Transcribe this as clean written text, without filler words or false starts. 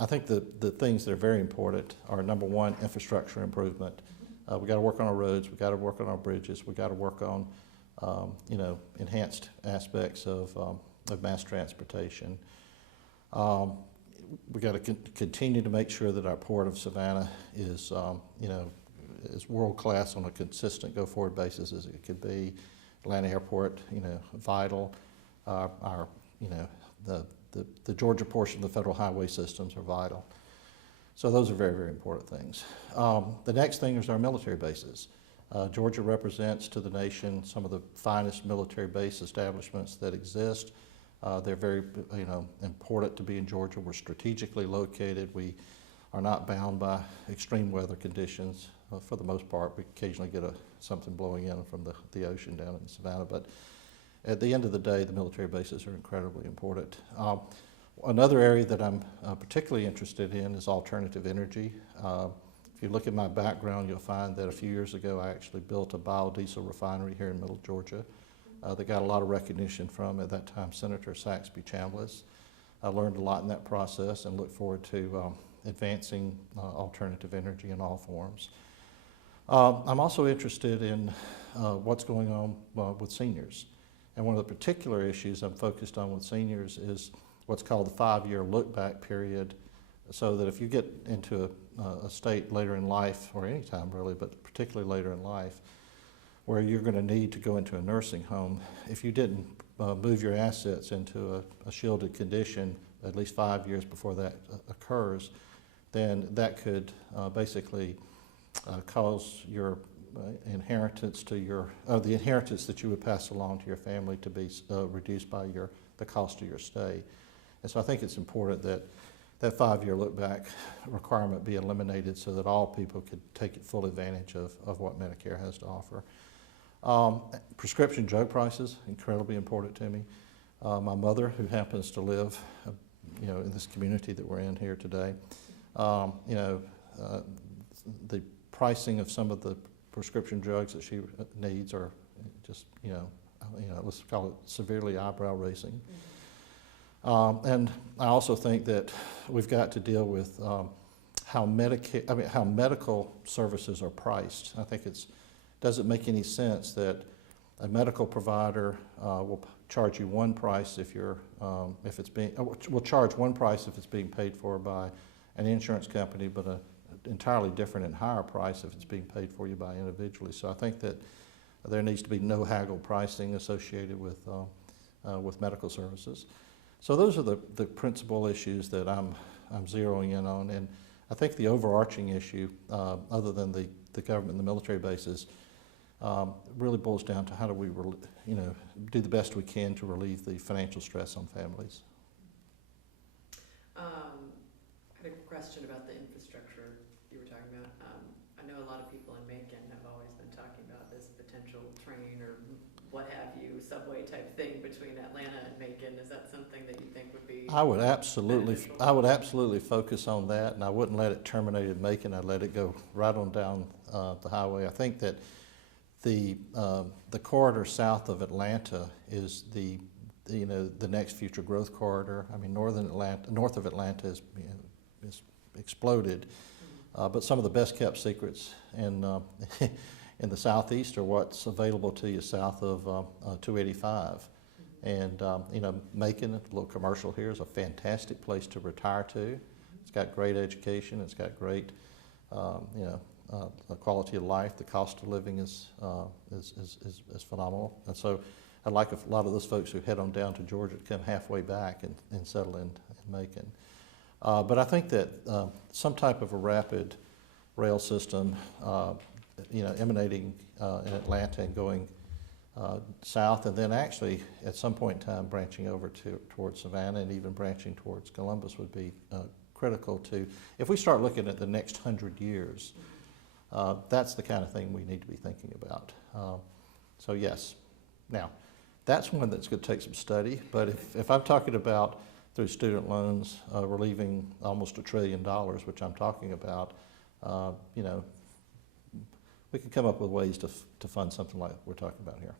I think the things that are very important are, number one, infrastructure improvement. We got to work on our roads, we got to work on our bridges, we got to work on enhanced aspects of mass transportation. We got to continue to make sure that our port of Savannah is is world class on a consistent go forward basis as it could be. Atlanta Airport, vital. The Georgia portion of the federal highway systems are vital. So those are very, very important things. The next thing is our military bases. Georgia represents to the nation some of the finest military base establishments that exist. They're very, important to be in Georgia. We're strategically located. We are not bound by extreme weather conditions. For the most part, we occasionally get something blowing in from the ocean down in Savannah, but at the end of the day, the military bases are incredibly important. Another area that I'm particularly interested in is alternative energy. If you look at my background, you'll find that a few years ago, I actually built a biodiesel refinery here in Middle Georgia that got a lot of recognition from, at that time, Senator Saxby Chambliss. I learned a lot in that process and look forward to advancing alternative energy in all forms. I'm also interested in what's going on with seniors. And one of the particular issues I'm focused on with seniors is what's called the 5-year look-back period, so that if you get into a state later in life, or any time really, but particularly later in life, where you're going to need to go into a nursing home, if you didn't move your assets into a shielded condition at least 5 years before that occurs, then that could basically cause your inheritance to the inheritance that you would pass along to your family to be reduced by the cost of your stay. And so I think it's important that that 5-year look-back requirement be eliminated so that all people could take full advantage of what Medicare has to offer. Prescription drug prices, incredibly important to me. My mother, who happens to live, in this community that we're in here today, the pricing of some of the prescription drugs that she needs are just, let's call it severely eyebrow raising. And I also think that we've got to deal with how medical services are priced. I think doesn't make any sense that a medical provider will charge you one price will charge one price if it's being paid for by an insurance company, but an entirely different and higher price if it's being paid for you by individually. So I think that there needs to be no haggle pricing associated with medical services. So those are the principal issues that I'm zeroing in on, and I think the overarching issue, other than the government and the military bases, really boils down to how do we, do the best we can to relieve the financial stress on families. I had a question about the infrastructure you were talking about. I know a lot of people in Macon have always been talking about this potential train or what have you, subway type thing between Atlanta and Macon. Is that something that you think would be beneficial? I would absolutely focus on that, and I wouldn't let it terminate at Macon. I'd let it go right on down the highway. I think that the corridor south of Atlanta is the next future growth corridor. I mean, north of Atlanta is exploded, but some of the best kept secrets in the southeast are what's available to you south of 285. And Macon, a little commercial here, is a fantastic place to retire to. It's got great education. It's got great quality of life. The cost of living is phenomenal. And so I'd like a lot of those folks who head on down to Georgia to come halfway back and settle in Macon. But I think that some type of a rapid rail system, emanating in Atlanta and going south, and then actually at some point in time branching over towards Savannah and even branching towards Columbus would be critical to, if we start looking at the next 100 years, that's the kind of thing we need to be thinking about. So yes. Now, that's one that's going to take some study, but if I'm talking about through student loans relieving almost $1 trillion, which I'm talking about, we can come up with ways to fund something like we're talking about here.